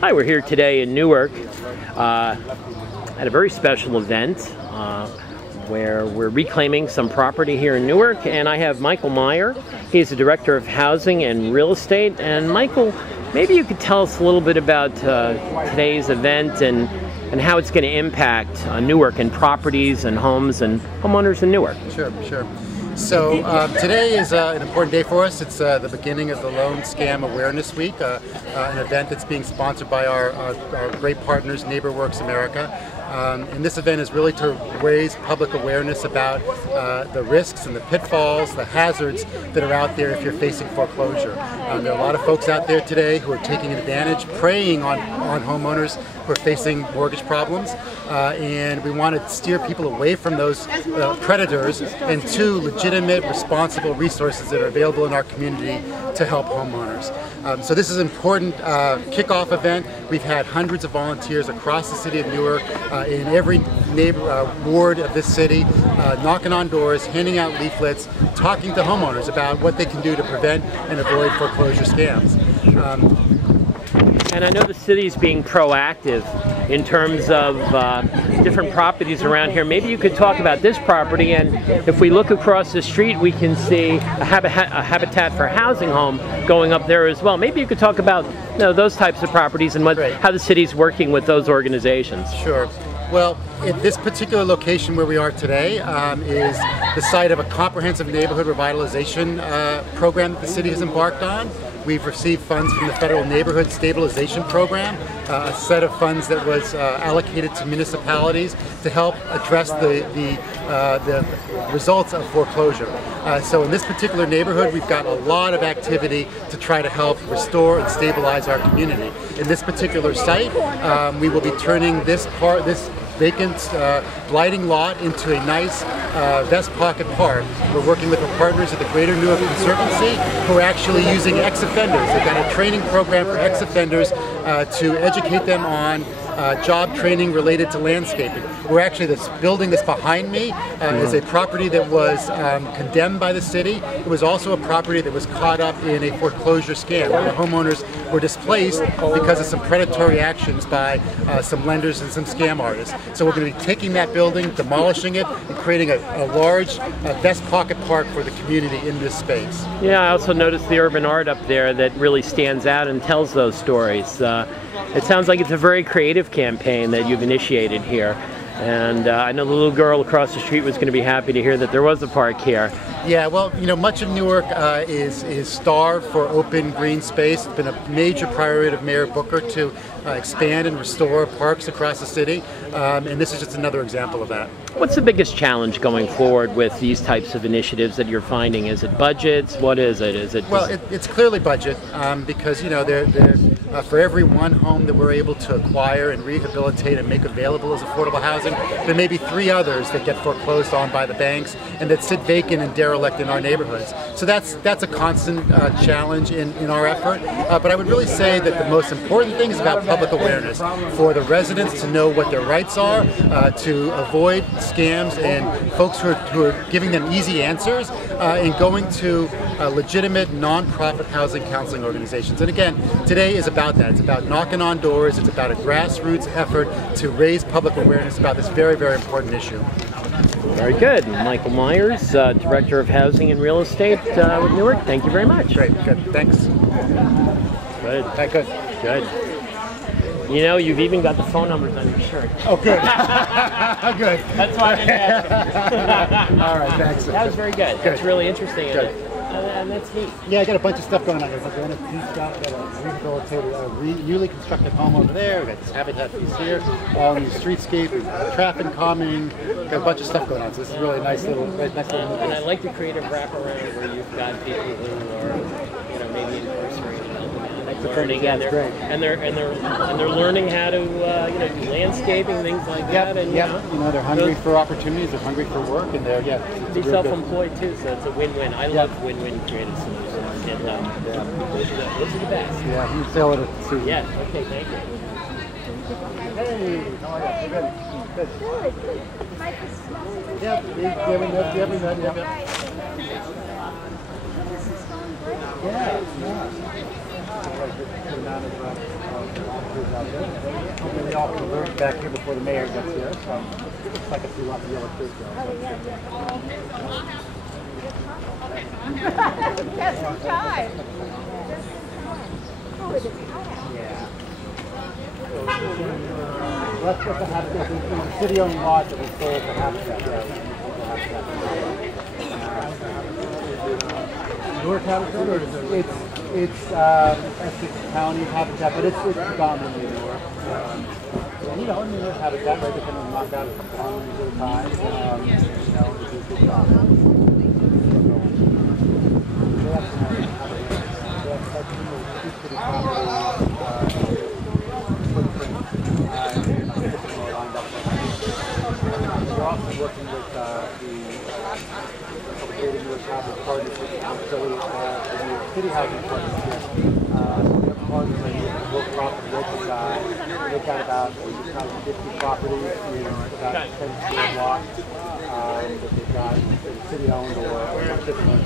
Hi, we're here today in Newark at a very special event where we're reclaiming some property here in Newark, and I have Michael Meyer. He's the Director of Housing and Real Estate. And Michael, maybe you could tell us a little bit about today's event and how it's going to impact Newark and properties and homes and homeowners in Newark. Sure. So today is an important day for us. It's the beginning of the Loan Scam Awareness Week, an event that's being sponsored by our great partners, NeighborWorks America. And this event is really to raise public awareness about the risks and the pitfalls, the hazards that are out there if you're facing foreclosure. There are a lot of folks out there today who are taking advantage, preying on homeowners who are facing mortgage problems. And we want to steer people away from those predators and to legitimate, responsible resources that are available in our community to help homeowners. So this is an important kickoff event. We've had hundreds of volunteers across the city of Newark, in every ward of this city, knocking on doors, handing out leaflets, talking to homeowners about what they can do to prevent and avoid foreclosure scams. And I know the city's being proactive in terms of different properties around here. Maybe you could talk about this property, and if we look across the street, we can see a Habitat for Housing home going up there as well. Maybe you could talk about those types of properties and how the city's working with those organizations. Sure. Well, this particular location where we are today is the site of a comprehensive neighborhood revitalization program that the city has embarked on. We've received funds from the Federal Neighborhood Stabilization Program, a set of funds that was allocated to municipalities to help address the results of foreclosure. So in this particular neighborhood, we've got a lot of activity to try to help restore and stabilize our community. In this particular site, we will be turning this vacant blighting lot into a nice vest pocket park. We're working with our partners at the Greater Newark Conservancy who are actually using ex-offenders. They've got a training program for ex-offenders to educate them on job training related to landscaping. We're actually, this building that's behind me is a property that was condemned by the city. It was also a property that was caught up in a foreclosure scam where homeowners were displaced because of some predatory actions by some lenders and some scam artists. So we're going to be taking that building, demolishing it, and creating a large vest pocket park for the community in this space. Yeah, I also noticed the urban art up there that really stands out and tells those stories. It sounds like it's a very creative campaign that you've initiated here. And I know the little girl across the street was going to be happy to hear that there was a park here. Yeah, well, much of Newark is starved for open green space. It's been a major priority of Mayor Booker to expand and restore parks across the city, and this is just another example of that. What's the biggest challenge going forward with these types of initiatives that you're finding? Is it budgets? What is it? Well, it's clearly budget because for every one home that we're able to acquire and rehabilitate and make available as affordable housing, there may be 3 others that get foreclosed on by the banks and that sit vacant and derelict in our neighborhoods. So that's a constant challenge in our effort. But I would really say that the most important thing is about public awareness, for the residents to know what their rights are, to avoid scams and folks who are giving them easy answers, and going to legitimate non-profit housing counseling organizations. And again, today is about that. It's about knocking on doors. It's about a grassroots effort to raise public awareness about this very, very important issue. Very good. Michael Myers, Director of Housing and Real Estate with Newark. Thank you very much. Great. Good. Thanks. Good. Good. Good. You've even got the phone numbers on your shirt. Oh, good. Good. That's why I didn't ask. All right, thanks. That was very good. That's really interesting. Good. And that's neat. Yeah, I got a bunch of stuff going on. There's like an NFT stuff, got a rehabilitated, newly constructed home over there. We got this Habitat piece here, all new streetscape, traffic calming. Got a bunch of stuff going on. So this is really a nice little And I like the creative wraparound where you've got people who are, maybe incarcerated, learning, and they're learning how to, do landscaping, things like that. And they're hungry for opportunities. They're hungry for work, and they're be self-employed too. So it's a win-win. I love win-win creative solutions. And those are the best. Yeah, you sell it at the Yeah. Okay. Thank you. Hey, how are you? Good. Good. Yeah, we met. Yeah. crews out there. Hopefully they all converge back here before the mayor gets here. So it looks like a few lots of yellow crews there. Yes, we tried. Yeah. Let's get the habitat. The city-owned lot that we sold the habitat. Newark habitat, or it's Essex County habitat, but it's predominantly Newark. You know, Newark habitat, right? They can knock out a couple homes at a time. You know, it's a good job. We're also working with the partnership, so the city housing partnership. We have partners like Work Property Local Guy. They've got about 50 properties in about 10 square blocks that they've got city owned or different.